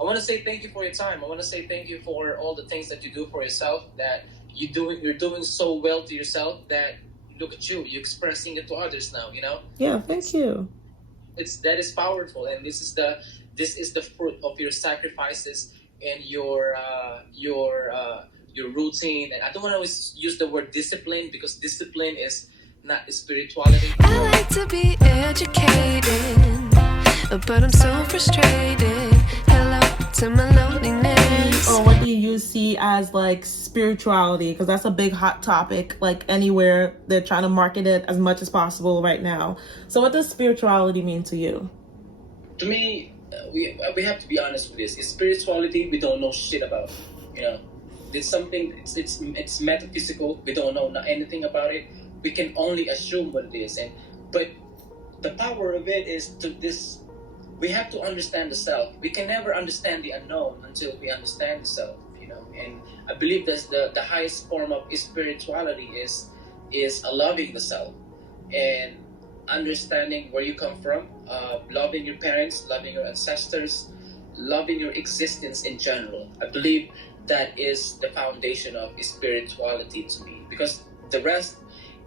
I want to say thank you for your time. I want to say thank you for all the things that you do for yourself, that you're doing so well to yourself that look at you, you're expressing it to others now, you know? Yeah, thank you. It's that is powerful, and this is the fruit of your sacrifices and your routine. And I don't want to always use the word discipline, because discipline is not spirituality. I like to be educated, but I'm so frustrated. Hello to my loneliness. Or what do you see as like spirituality? Because that's a big hot topic, like anywhere they're trying to market it as much as possible right now. So what does spirituality mean to you? To me, we have to be honest with this. It's spirituality we don't know shit about. You know, it's something. It's metaphysical. We don't know anything about it. We can only assume what it is. But the power of it is to this. We have to understand the self. We can never understand the unknown until we understand the self. You know, and I believe that the highest form of spirituality is loving the self and understanding where you come from, loving your parents, loving your ancestors, loving your existence in general. I believe that is the foundation of spirituality to me, because the rest,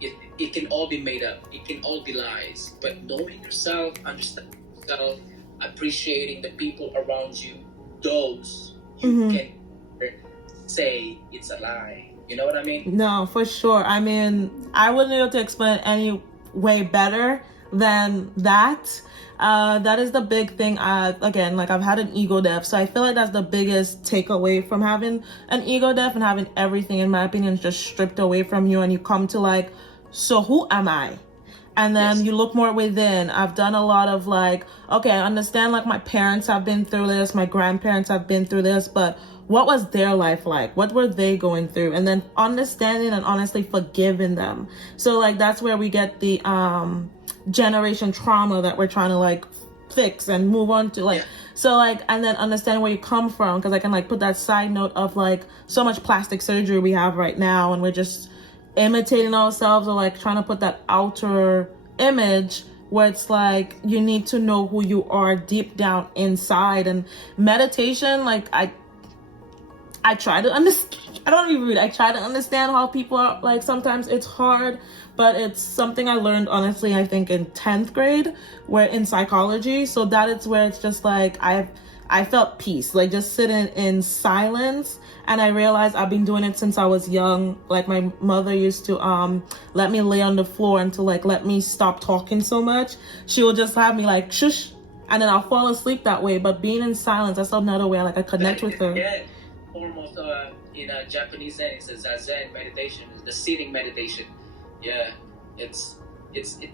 it can all be made up, it can all be lies. But knowing yourself, understanding yourself, appreciating the people around you, those you can say it's a lie. You know what I mean? No, for sure. I mean, I wouldn't be able to explain it any way better than that. That is the big thing. Again, like I've had an ego death, so I feel like that's the biggest takeaway from having an ego death and having everything, in my opinion, just stripped away from you, and you come to like, so who am I? And then you look more within. I've done a lot of like, okay, I understand like my parents have been through this, my grandparents have been through this, but what was their life like? What were they going through? And then understanding and honestly forgiving them. So like that's where we get the generation trauma that we're trying to like fix and move on to, like, so like, and then understand where you come from, because I can like put that side note of like so much plastic surgery we have right now, and we're just imitating ourselves, or like trying to put that outer image, where it's like you need to know who you are deep down inside. And meditation, like I try to understand, I don't even read, I try to understand how people are, like sometimes it's hard, but it's something I learned honestly I think in 10th grade, where in psychology. So that is where it's just like I felt peace, like just sitting in silence. And I realized I've been doing it since I was young. Like my mother used to let me lay on the floor and to like let me stop talking so much. She would just have me like shush, and then I'll fall asleep that way. But being in silence, that's another way like I connect with her. Yeah, almost in Japanese Zen, it's a zazen meditation, it's the sitting meditation. Yeah, it's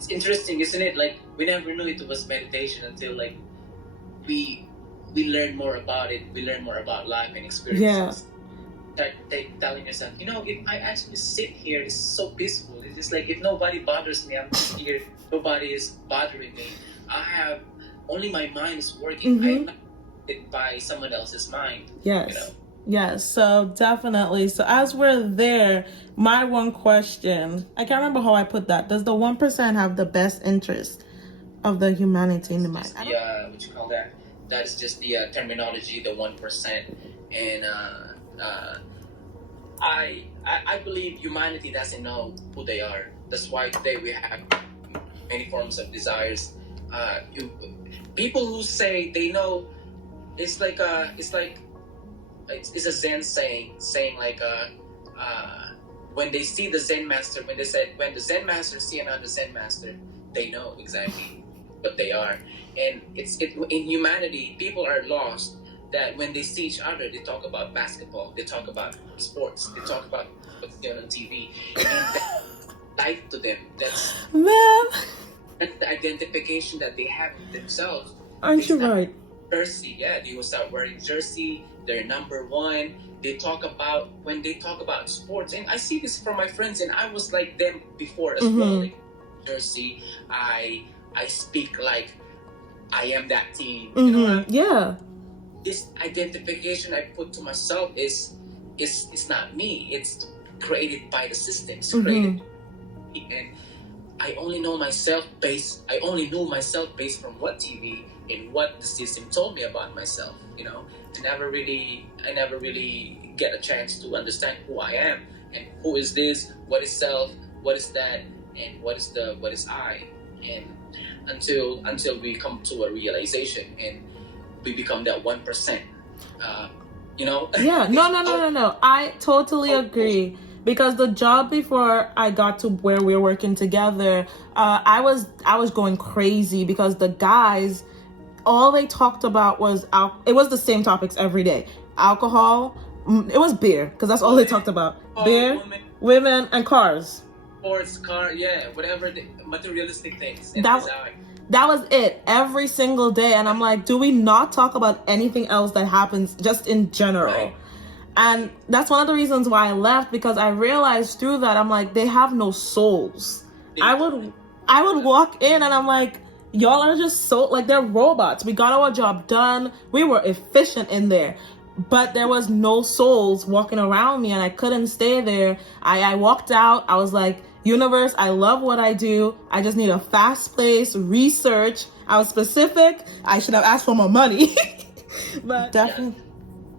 interesting, isn't it? Like we never knew it was meditation until like we learn more about it. We learn more about life and experiences. Start telling yourself, you know, if I actually sit here, it's so peaceful. It's just like if nobody bothers me, I'm just here. Nobody is bothering me. I have only my mind is working. I'm not hit by someone else's mind. Yes. You know? Yes, so definitely. So as we're there, my one question, I can't remember how I put that. Does the 1% have the best interest of the humanity in the mind? Yeah, what you call that? That is just the terminology, the 1%. And I believe humanity doesn't know who they are. That's why today we have many forms of desires. People who say they know, it's a Zen saying like when they see the Zen master, when the Zen master see another Zen master, they know exactly what they are. And in humanity, people are lost that when they see each other, they talk about basketball, they talk about sports, they talk about what's going on TV, and that's life to them. That's the identification that they have with themselves. Aren't you right? Jersey, yeah, they will start wearing jersey. They're number one. They talk about when they talk about sports, and I see this from my friends, and I was like them before as well. Like, jersey, I speak like I am that team. You know, yeah. This identification I put to myself is not me. It's created by the systems, created, and I only knew myself based from what TV, in what the system told me about myself. I never really get a chance to understand who I am and who is this, what is self, what is that, and what is I, and until we come to a realization and we become that 1%. Yeah, no. I totally agree. Because the job before I got to where we were working together, I was going crazy because the guys, all they talked about was it was the same topics every day: alcohol. It was beer because that's all they talked about: beer, women, and cars. Sports, car, yeah, whatever the materialistic things. And That was it every single day, and I'm like, do we not talk about anything else that happens just in general? Right. And that's one of the reasons why I left, because I realized through that, I'm like, they have no souls. I would walk in and I'm like, y'all are just so, like, they're robots. We got our job done. We were efficient in there. But there was no souls walking around me, and I couldn't stay there. I walked out. I was like, universe, I love what I do. I just need a fast pace research. I was specific. I should have asked for more money. But definitely. Yeah.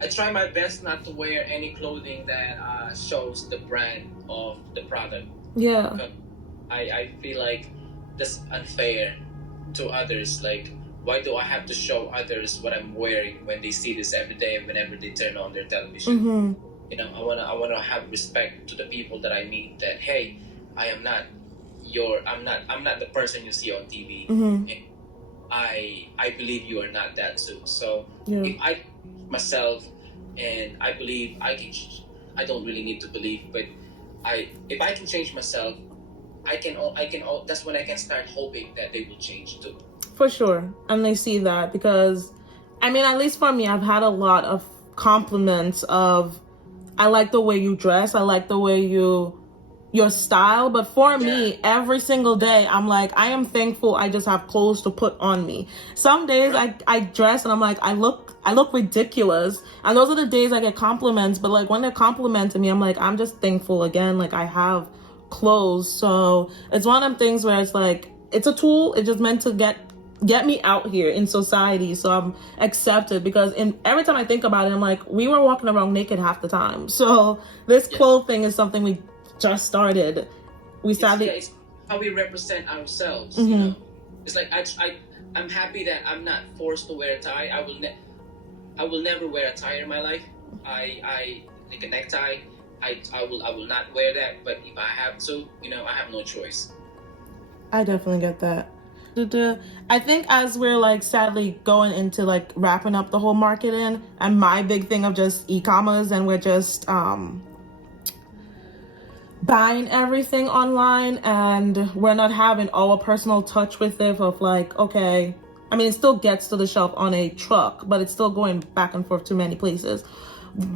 I try my best not to wear any clothing that shows the brand of the product. Yeah. I feel like that's unfair to others. Like, why do I have to show others what I'm wearing when they see this every day whenever they turn on their television? Mm-hmm. I wanna have respect to the people that I meet. That, hey, I'm not the person you see on TV. Mm-hmm. And I believe you are not that too. So yeah. If I myself and I believe I don't really need to believe, but if I can change myself, I can that's when I can start hoping that they will change too. For sure. And they see that, because I mean, at least for me, I've had a lot of compliments of, I like the way you dress, I like the way your style. But for me, every single day, I'm like, I am thankful I just have clothes to put on me. Some days I dress and I'm like, I look ridiculous. And those are the days I get compliments. But like, when they're complimenting me, I'm like, I'm just thankful again. Like, I have clothes. So it's one of them things where it's like, it's a tool. It's just meant to get me out here in society, so I'm accepted. Because every time I think about it, I'm like, we were walking around naked half the time. So this clothes thing is something we just started. It's how we represent ourselves. Mm-hmm. It's like I'm happy that I'm not forced to wear a tie. I will never wear a tie in my life. I like a necktie. I will not wear that. But if I have to, I have no choice. I definitely get that. I think as we're like sadly going into like wrapping up the whole marketing and my big thing of just e-commerce, and we're just buying everything online, and we're not having our personal touch with it of like, okay, I mean, it still gets to the shelf on a truck, but it's still going back and forth to many places.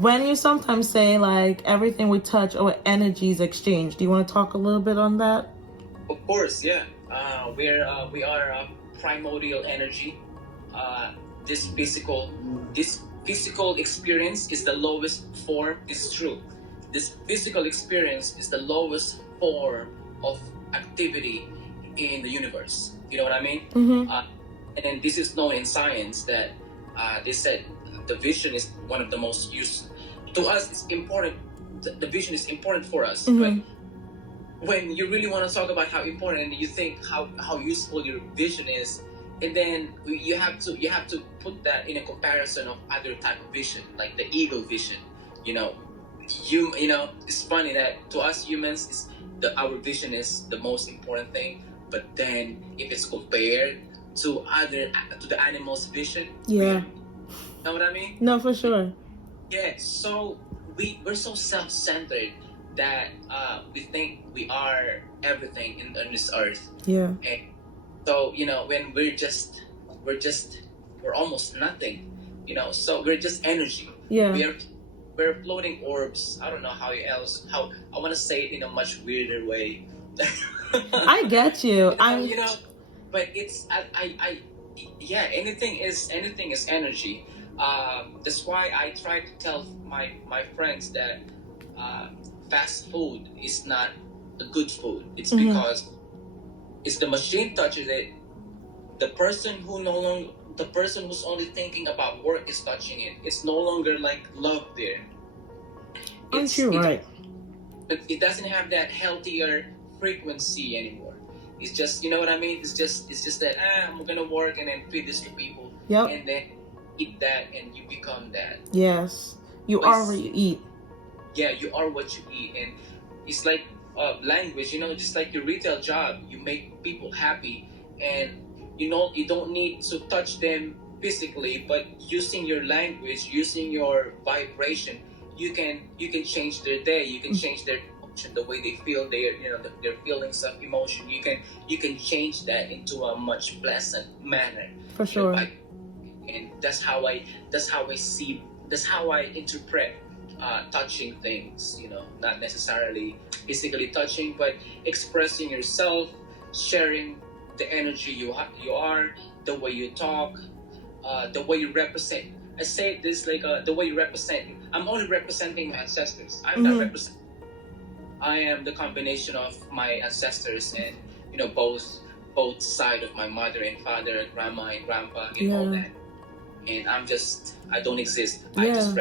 When you sometimes say like everything we touch, our energies exchange, do you want to talk a little bit on that? Of course, yeah. We are primordial energy. This physical experience is the lowest form. It's true. This physical experience is the lowest form of activity in the universe. You know what I mean? Mm-hmm. And then this is known in science that they said the vision is one of the most used to us. It's important. The vision is important for us, mm-hmm. but when you really want to talk about how important, and you think how useful your vision is, and then you have to put that in a comparison of other type of vision, like the eagle vision. It's funny that to us humans, our vision is the most important thing. But then if it's compared to the animals' vision, yeah, know what I mean? No, for sure. Yeah. So we're so self-centered that we think we are everything on this earth. Yeah. And so when we're almost nothing. So we're just energy. Yeah. We're floating orbs. I don't know how I want to say it in a much weirder way. I get you. But it's anything is energy. That's why I try to tell my friends that fast food is not a good food. It's mm-hmm. because it's the machine touches it. The person who no the person who's only thinking about work is touching it. It's no longer like love there. Aren't you right? But it doesn't have that healthier frequency anymore. It's just, you know what I mean? It's just that I'm gonna work and then feed this to people, Yep. and then eat that, and you become that. Yes, you are what you eat. Yeah, you are what you eat, and it's like language. You know, just like your retail job, you make people happy, and you don't need to touch them physically, but using your language, using your vibration, you can change their day. You can change their emotion, the way they feel, their feelings of emotion. You can change that into a much pleasant manner. For sure. And that's how I interpret touching things. You know, not necessarily physically touching, but expressing yourself, sharing the energy you are, the way you talk, the way you represent. I say this like the way you represent. I'm only representing my ancestors. I'm not representing. I am the combination of my ancestors, and you know, both sides of my mother and father, grandma and grandpa, and all that. And I don't exist. I just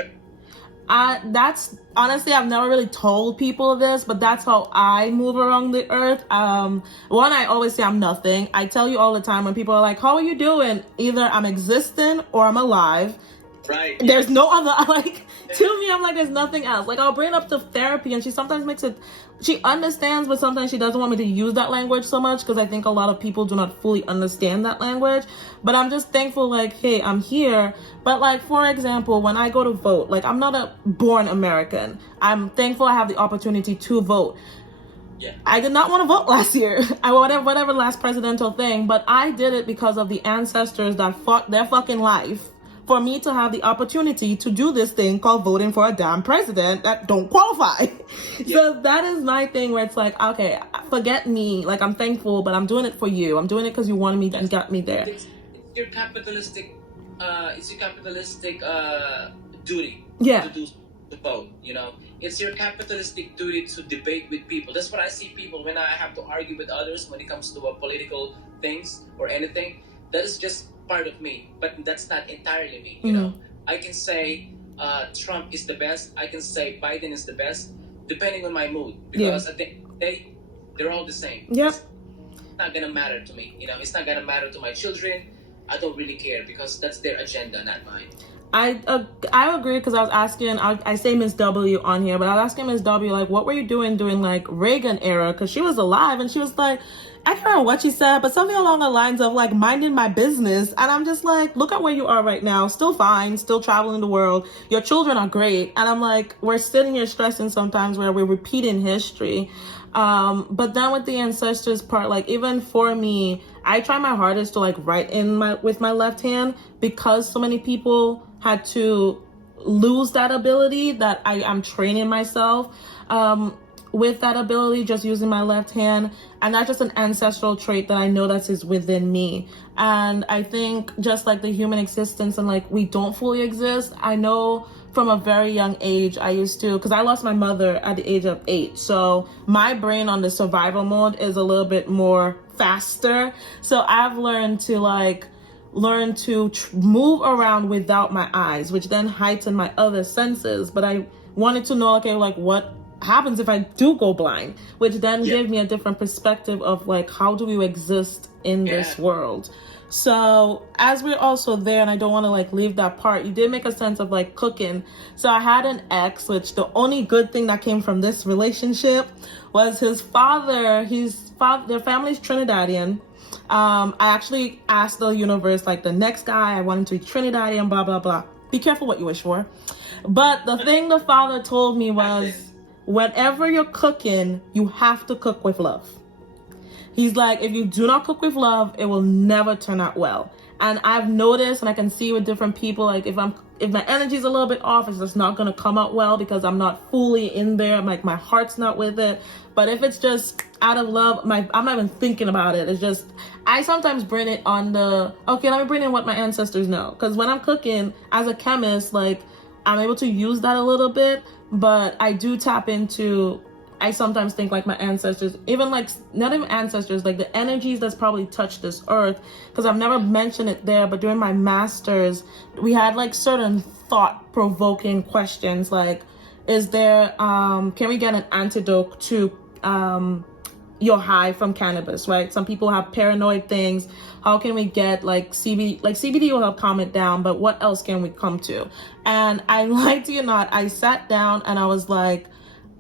that's honestly, I've never really told people this, but that's how I move around the earth. One, I always say I'm nothing. I tell you all the time when people are like, how are you doing? Either I'm existing or I'm alive. Right. There's no other, like, to me, I'm like, there's nothing else. Like, I'll bring it up to therapy, and she sometimes makes it, she understands, but sometimes she doesn't want me to use that language so much, because I think a lot of people do not fully understand that language. But I'm just thankful, like, hey, I'm here. But, like, for example, when I go to vote, like, I'm not a born American. I'm thankful I have the opportunity to vote. Yeah. I did not want to vote last year. Whatever last presidential thing, but I did it because of the ancestors that fought their fucking life for me to have the opportunity to do this thing called voting for a damn president that don't qualify. Yeah. So that is my thing, where it's like, okay, forget me. Like, I'm thankful, but I'm doing it for you. I'm doing it because you wanted me and got me there. It's your capitalistic duty to vote, you know. It's your capitalistic duty to debate with people. That's what I see people when I have to argue with others when it comes to political things or anything. That is just part of me, but that's not entirely me. You know, I can say Trump is the best. I can say Biden is the best, depending on my mood, because I think they're all the same. Yep. It's not gonna matter to me. You know, it's not gonna matter to my children. I don't really care, because that's their agenda, not mine. I agree, because I was asking, I say Miss W on here, but I was asking Miss W, like, what were you doing during, like, Reagan era? Because she was alive, and she was like, I can't remember what she said, but something along the lines of, like, minding my business. And I'm just like, look at where you are right now. Still fine, still traveling the world. Your children are great. And I'm like, we're sitting here stressing sometimes where we're repeating history. But then with the ancestors part, like, even for me, I try my hardest to, like, write with my left hand, because so many people had to lose that ability, that I'm training myself with that ability, just using my left hand. And that's just an ancestral trait that I know that is within me. And I think just like the human existence, and like we don't fully exist, I know from a very young age, I used to, because I lost my mother at the age of 8. So my brain on the survival mode is a little bit more faster. So I've learned to move around without my eyes, which then heighten my other senses. But I wanted to know, okay, like, what happens if I do go blind, which then gave me a different perspective of, like, how do we exist in this world. So as we're also there, and I don't want to, like, leave that part, you did make a sense of, like, cooking. So I had an ex, which the only good thing that came from this relationship was his father. Their family's Trinidadian. I actually asked the universe, like, the next guy I wanted to be Trinidadian, blah blah blah. Be careful what you wish for. But the thing the father told me was, whenever you're cooking, you have to cook with love. He's like, if you do not cook with love, it will never turn out well. And I've noticed, and I can see with different people, like, if my energy's a little bit off, it's just not gonna come out well, because I'm not fully in there. Like, my heart's not with it. But if it's just out of love, I'm not even thinking about it. It's just, I sometimes bring it on okay, let me bring in what my ancestors know. Because when I'm cooking as a chemist, like, I'm able to use that a little bit, but I do tap into I sometimes think like my ancestors, even like not even ancestors, like the energies that's probably touched this earth, because I've never mentioned it there, but during my master's, we had like certain thought-provoking questions like, is there, can we get an antidote to your high from cannabis, right? Some people have paranoid things. How can we get like CBD? Like CBD will help calm it down, but what else can we come to? And I lied to you not, I sat down and I was like,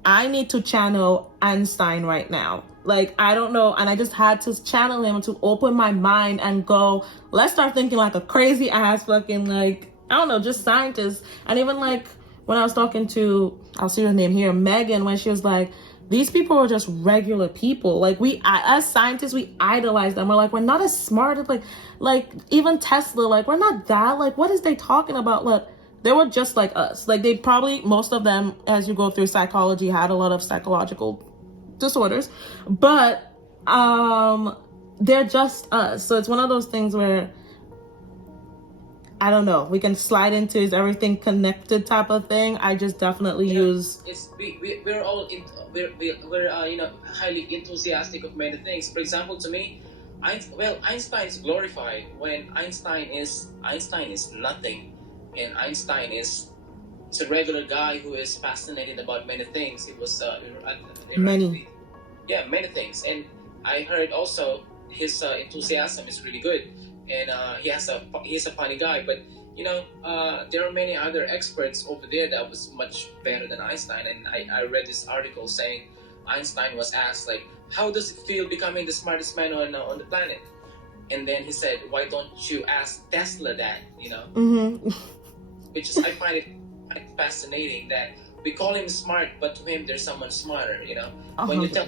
I need to channel Einstein right now. Like, I don't know. And I just had to channel him to open my mind and go, let's start thinking like a crazy ass fucking, like, I don't know, just scientist. And even like when I was talking to, I'll see her name here, Megan, when she was like, these people are just regular people. Like as scientists, we idolize them. We're like, we're not as smart as like even Tesla, like we're not that, like, what is they talking about? Like, they were just like us. Like they probably, most of them, as you go through psychology, had a lot of psychological disorders, but they're just us. So it's one of those things where, I don't know, we can slide into is everything connected type of thing. I just definitely use. We're all we're highly enthusiastic of many things. For example, to me, Einstein's glorified when Einstein is nothing. And Einstein is a regular guy who is fascinated about many things. It was many things. And I heard also his enthusiasm is really good, and he's a funny guy. But there are many other experts over there that was much better than Einstein. And I read this article saying Einstein was asked like, how does it feel becoming the smartest man on the planet? And then he said, why don't you ask Tesla that? Mm-hmm. Which is, I find it fascinating that we call him smart, but to him there's someone smarter. When you tell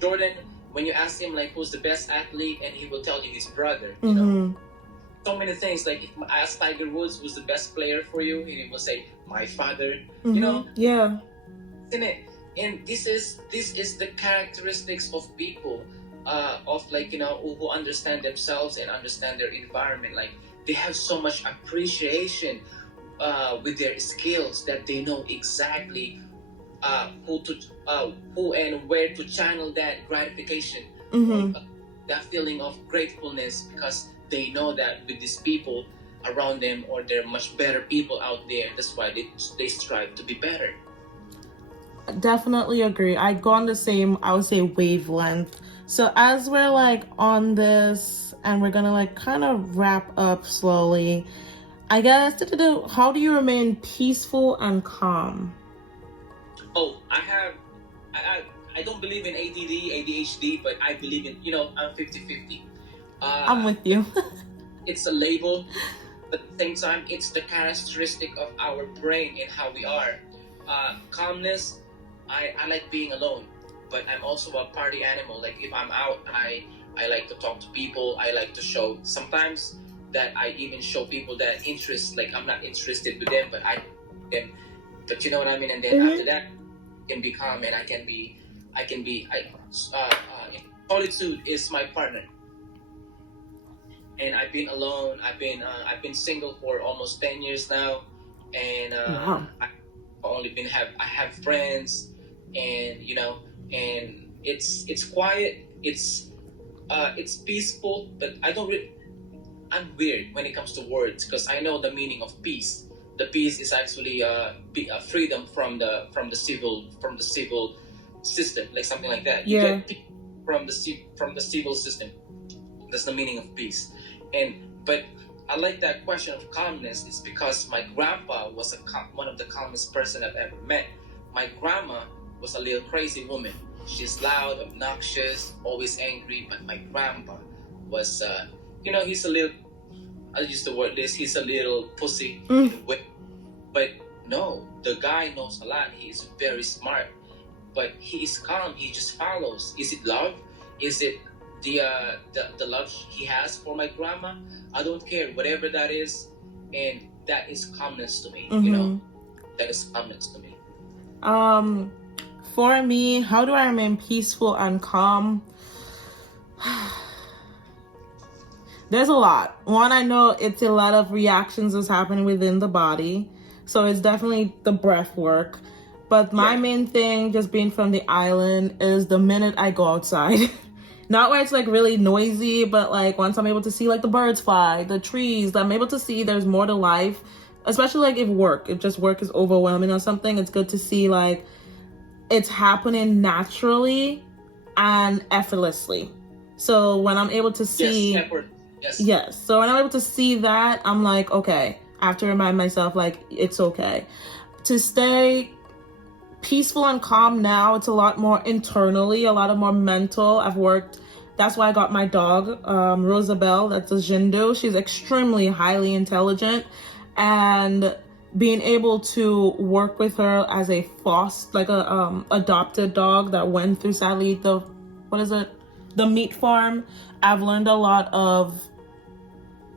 Jordan, when you ask him like who's the best athlete, and he will tell you his brother. So many things. Like if I ask Tiger Woods who's the best player for you, he will say my father. Yeah. Isn't it? And this is the characteristics of people, of like who understand themselves and understand their environment. Like they have so much appreciation with their skills that they know exactly who and where to channel that gratification, that feeling of gratefulness, because they know that with these people around them, or there are much better people out there. That's why they strive to be better. Definitely agree. I go on the same, I would say, wavelength. So as we're like on this and we're gonna like kind of wrap up slowly, I guess, how do you remain peaceful and calm? Oh, I don't believe in ADD, ADHD, but I believe in, I'm 50-50. I'm with you. It's a label, but at the same time, it's the characteristic of our brain and how we are. Calmness, I like being alone, but I'm also a party animal. Like if I'm out, I like to talk to people. I like to show, sometimes that I even show people that interest, like I'm not interested with them, but but you know what I mean? And then after that, I can be calm, and I can be, solitude is my partner. And I've been alone. I've been single for almost 10 years now, and wow. I have friends, and and it's quiet. It's peaceful, but I'm weird when it comes to words, because I know the meaning of peace. The peace is actually freedom from the civil system, like something like that. You get peace from the civil system. That's the meaning of peace. But I like that question of calmness. It's because my grandpa was one of the calmest person I've ever met. My grandma was a little crazy woman. She's loud, obnoxious, always angry. But my grandpa was, he's a little, I'll use the word this, he's a little pussy. But no, the guy knows a lot. He is very smart. But he is calm. He just follows. Is it love? Is it the love he has for my grandma? I don't care, whatever that is, and that is calmness to me. That is calmness to me. For me, how do I remain peaceful and calm? There's a lot. One, I know it's a lot of reactions that's happening within the body, so it's definitely the breath work. But my Yeah. main thing, just being from the island, is the minute I go outside. Not where it's like really noisy, but like once I'm able to see like the birds fly, the trees, I'm able to see there's more to life. Especially like if just work is overwhelming or something, it's good to see like it's happening naturally and effortlessly. So when I'm able to see, Yes, effort. Yes. yes. So when I'm able to see that, I'm like, okay, I have to remind myself like it's okay to stay peaceful and calm. Now it's a lot more internally, a lot of more mental. I've worked, that's why I got my dog, Rosabelle. That's a Jindu. She's extremely highly intelligent, and being able to work with her as a like a adopted dog that went through, sadly, the meat farm. I've learned a lot of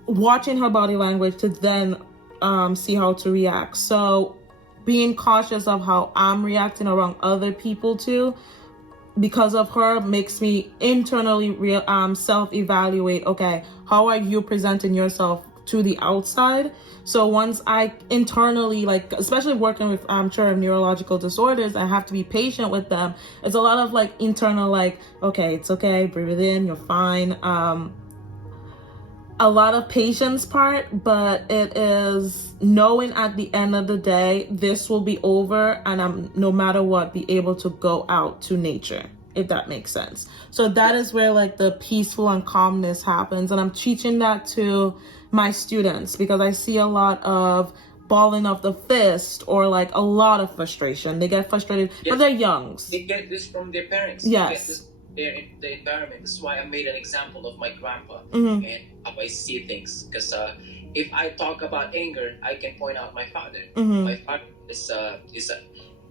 watching her body language to then see how to react. So being cautious of how I'm reacting around other people too, because of her, makes me internally self-evaluate. Okay, how are you presenting yourself to the outside? So once I internally, like, especially working with children with neurological disorders, I have to be patient with them. It's a lot of like internal, like, okay, it's okay, breathe in, you're fine. A lot of patience part, but it is knowing at the end of the day, this will be over, and I'm, no matter what, be able to go out to nature, if that makes sense. So that is where like the peaceful and calmness happens. And I'm teaching that to my students, because I see a lot of balling of the fist, or like a lot of frustration. They get frustrated, but they're young. They get this from their parents. Yes. They get this the environment. This is why I made an example of my grandpa Mm-hmm. and how I see things. Because if I talk about anger, I can point out my father. Mm-hmm. My father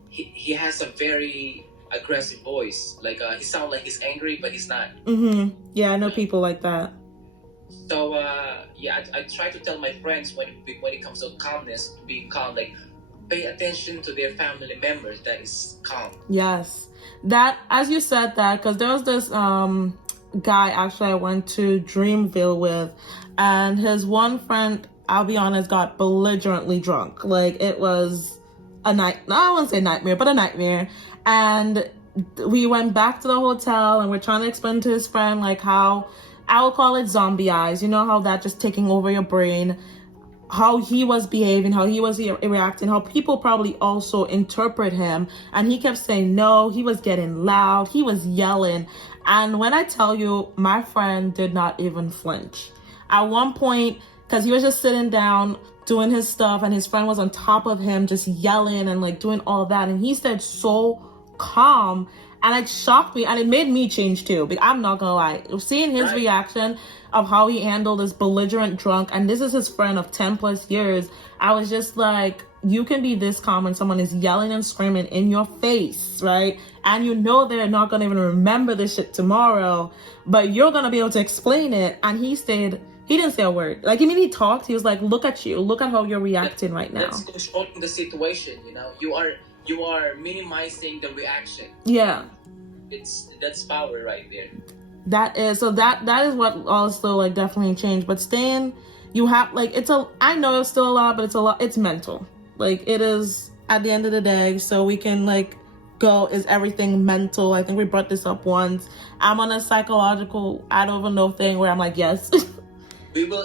he has a very aggressive voice. Like he sounds like he's angry, but he's not. Mm-hmm. Yeah, I know people like that. So I try to tell my friends when it comes to calmness, being calm, like pay attention to their family members that is calm. Yes, that, as you said that, because there was this guy actually I went to Dreamville with, and his one friend, I'll be honest, got belligerently drunk. Like, it was a night, I wouldn't say nightmare, but a nightmare. And we went back to the hotel, and we're trying to explain to his friend like how, I would call it zombie eyes, you know, how that just taking over your brain, how he was behaving, how he was reacting, how people probably also interpret him. And he kept saying no, he was getting loud, he was yelling. And when I tell you, my friend did not even flinch. At one point, because he was just sitting down doing his stuff, and his friend was on top of him just yelling and like doing all that, and he stayed so calm, and it shocked me, and it made me change too. But I'm not gonna lie, seeing his reaction of how he handled this belligerent drunk, and this is his friend of 10 plus years, I was just like, you can be this calm when someone is yelling and screaming in your face, right? And you know they're not gonna even remember this shit tomorrow, but you're gonna be able to explain it. And he didn't say a word. Like, I mean, he talked, he was like, look at you, look at how you're reacting right now. That's controlling the situation, you know. You are minimizing the reaction. Yeah. That's power right there. That is what also like definitely changed. But staying, you have like, I know it's still a lot, but it's mental. Like, it is at the end of the day. So we can like go, is everything mental? I think we brought this up once. I'm on a psychological, I don't even know thing where I'm like, yes. We will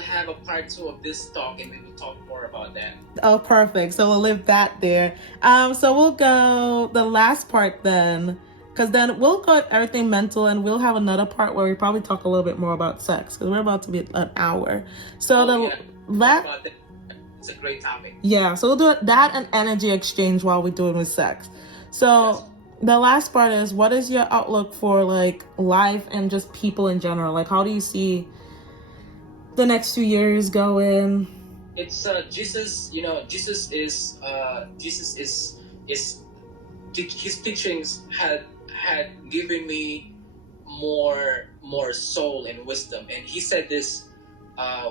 have a part 2 of this talk, and we will talk more about that. Oh, perfect. So we'll leave that there. So we'll go the last part then, because then we'll go everything mental, and we'll have another part where we probably talk a little bit more about sex, because we're about to be an hour. So it's a great topic. Yeah, so we'll do that and energy exchange while we're doing with sex. So the last part is, what is your outlook for like life and just people in general? Like, how do you see the next 2 years going? It's Jesus. You know, Jesus is his teachings had given me more soul and wisdom. And he said this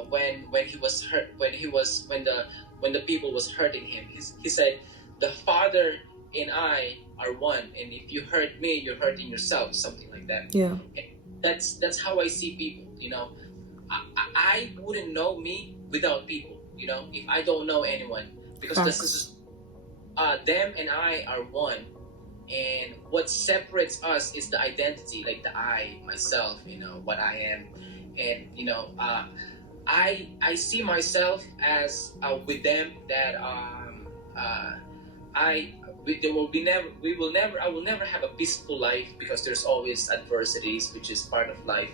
when he was hurt, when the people was hurting him. He said, the Father and I are one, and if you hurt me, you're hurting yourself, something like that. Yeah. And that's how I see people. You know, I wouldn't know me without people. You know, if I don't know anyone, because them and I are one, and what separates us is the identity, like the I, myself, what I am, and I see myself as with them that I there will be never we will never I will never have a peaceful life because there's always adversities, which is part of life.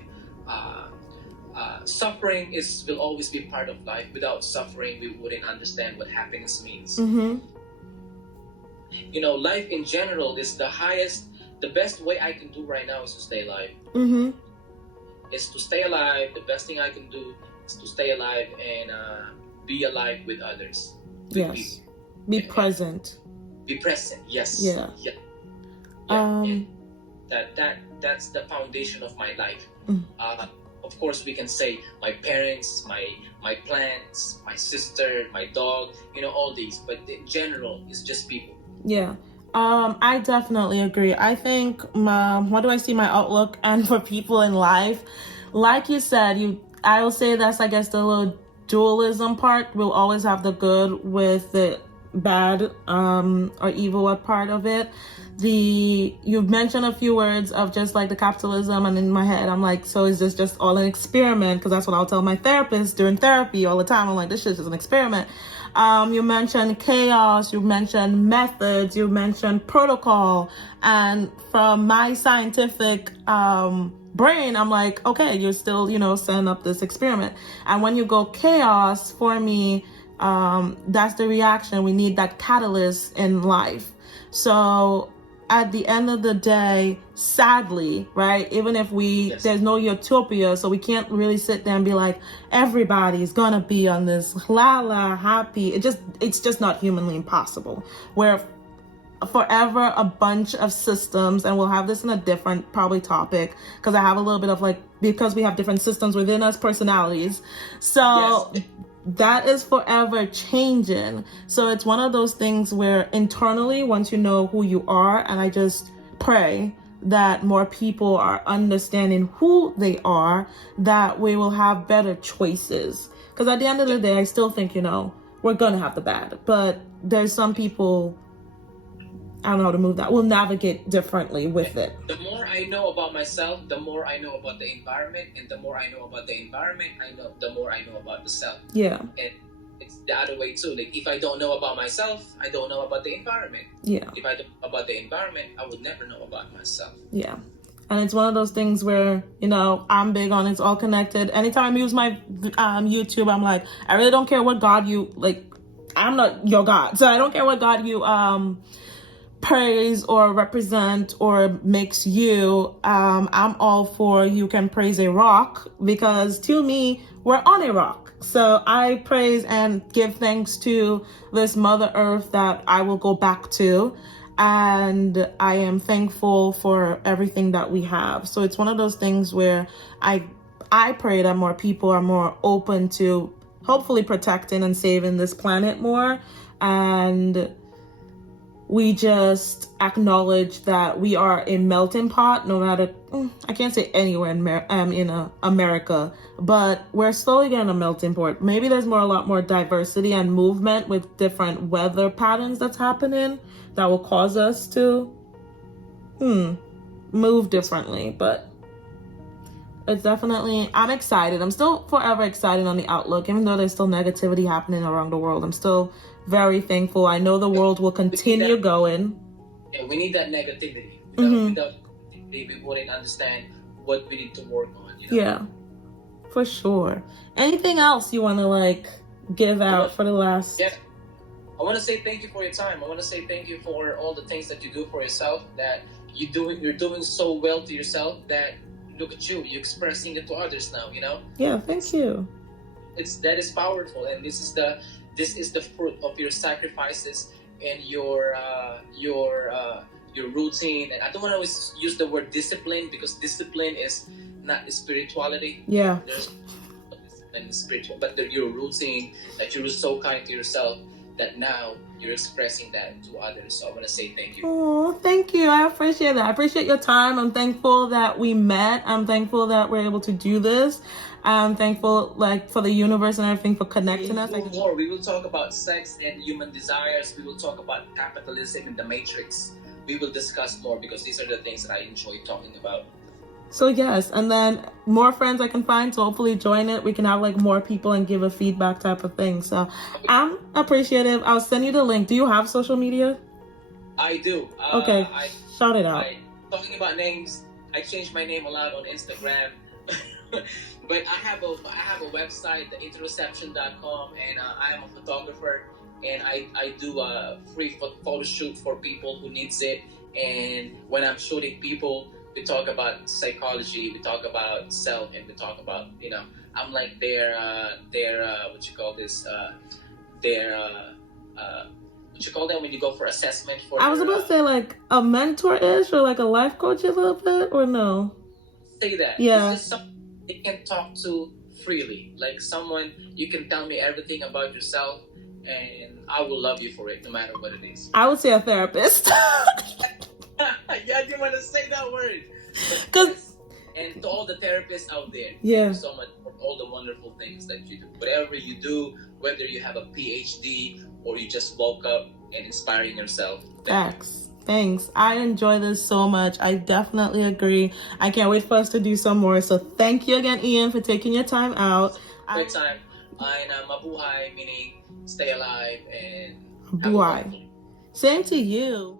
Suffering will always be part of life. Without suffering, we wouldn't understand what happiness means. Mm-hmm. Life in general is the best way I can do right now is to stay alive. Mm-hmm. Is to stay alive. The best thing I can do is to stay alive and be alive with others. With Yes. people. Be present. Be present. Yes. Yeah. Yeah. That's the foundation of my life. Mm. Of course, we can say my parents, my plants, my sister, my dog, all these. But in general, it's just people. Yeah. I definitely agree. I think what do I see my outlook and for people in life? Like you said, I will say that's, I guess, the little dualism part. We'll always have the good with the bad or evil part of it. You've mentioned a few words of just like the capitalism, and in my head I'm like, so is this just all an experiment? Because that's what I'll tell my therapist during therapy all the time. I'm like, this shit is an experiment. You mentioned chaos, you mentioned methods, you mentioned protocol, and from my scientific brain, I'm like, okay, you're still, setting up this experiment. And when you go chaos, for me, that's the reaction. We need that catalyst in life. So at the end of the day, sadly, right, even if Yes. there's no utopia, so we can't really sit there and be like, everybody's gonna be on this la happy. It's just not humanly impossible. We're forever a bunch of systems, and we'll have this in a different probably topic, because I have a little bit of because we have different systems within us, personalities. So Yes. that is forever changing. So it's one of those things where internally, once you know who you are, and I just pray that more people are understanding who they are, that we will have better choices. Because at the end of the day, I still think, we're going to have the bad. But there's some people, I don't know how to move that, will navigate differently with it. The more I know about myself, the more I know about the environment, and the more I know about the environment, the more I know about the self. Yeah. And it's the other way too. Like, if I don't know about myself, I don't know about the environment. Yeah. If I don't know about the environment, I would never know about myself. Yeah. And it's one of those things where, I'm big on it's all connected. Anytime I use my YouTube, I'm like, I really don't care what God I'm not your God. So I don't care what God you praise or represent or makes you. I'm all for you can praise a rock, because to me, we're on a rock. So I praise and give thanks to this Mother Earth that I will go back to. And I am thankful for everything that we have. So it's one of those things where I pray that more people are more open to hopefully protecting and saving this planet more. And we just acknowledge that we are a melting pot, no matter, I can't say anywhere in America, but we're slowly getting a melting pot. Maybe there's a lot more diversity and movement with different weather patterns that's happening that will cause us to move differently. But it's definitely, I'm excited. I'm still forever excited on the outlook, even though there's still negativity happening around the world. I'm still very thankful. I know the world will continue going. Yeah, we need that negativity. Without negativity, we wouldn't understand what we need to work on. Yeah, for sure. Anything else you want to give out for the last? Yeah. I want to say thank you for your time. I want to say thank you for all the things that you do for yourself, that you're doing so well to yourself, that look at you're expressing it to others now, Yeah, thank you. That is powerful, and this is the fruit of your sacrifices and your routine. And I don't want to always use the word discipline, because discipline is not the spirituality. Yeah. There's discipline in spiritual, but your routine, that you're so kind to yourself, that now you're expressing that to others. So I want to say thank you. Oh, thank you. I appreciate that. I appreciate your time. I'm thankful that we met. I'm thankful that we're able to do this. I'm thankful, like, for the universe and everything for connecting us. We will more. We will talk about sex and human desires. We will talk about capitalism and the matrix. We will discuss more because these are the things that I enjoy talking about. So yes, and then more friends I can find, so hopefully join it. We can have like more people and give a feedback type of thing. So I'm appreciative. I'll send you the link. Do you have social media? I do. Okay, shout it out. Talking about names, I changed my name a lot on Instagram. But I have a website, theinterception.com, and I am a photographer, and I do a free photo shoot for people who needs it. And when I'm shooting people, we talk about psychology, we talk about self, and we talk about, you know, I'm like their what you call this, what you call them when you go for assessment for. I was about to say like a mentor-ish or like a life coach a little bit, or no? Say that. Yeah. It's just something you can talk to freely, like someone you can tell me everything about yourself, and I will love you for it, no matter what it is. I would say a therapist. Yeah, I didn't want to say that word. Because and to all the therapists out there, yeah, thank you so much for all the wonderful things that you do. Whatever you do, whether you have a PhD or you just woke up and inspiring yourself. Thanks. I enjoy this so much. I definitely agree. I can't wait for us to do some more. So thank you again, Ian, for taking your time out. Great time. And mabuhay, meaning stay alive and mabuhay. Same to you.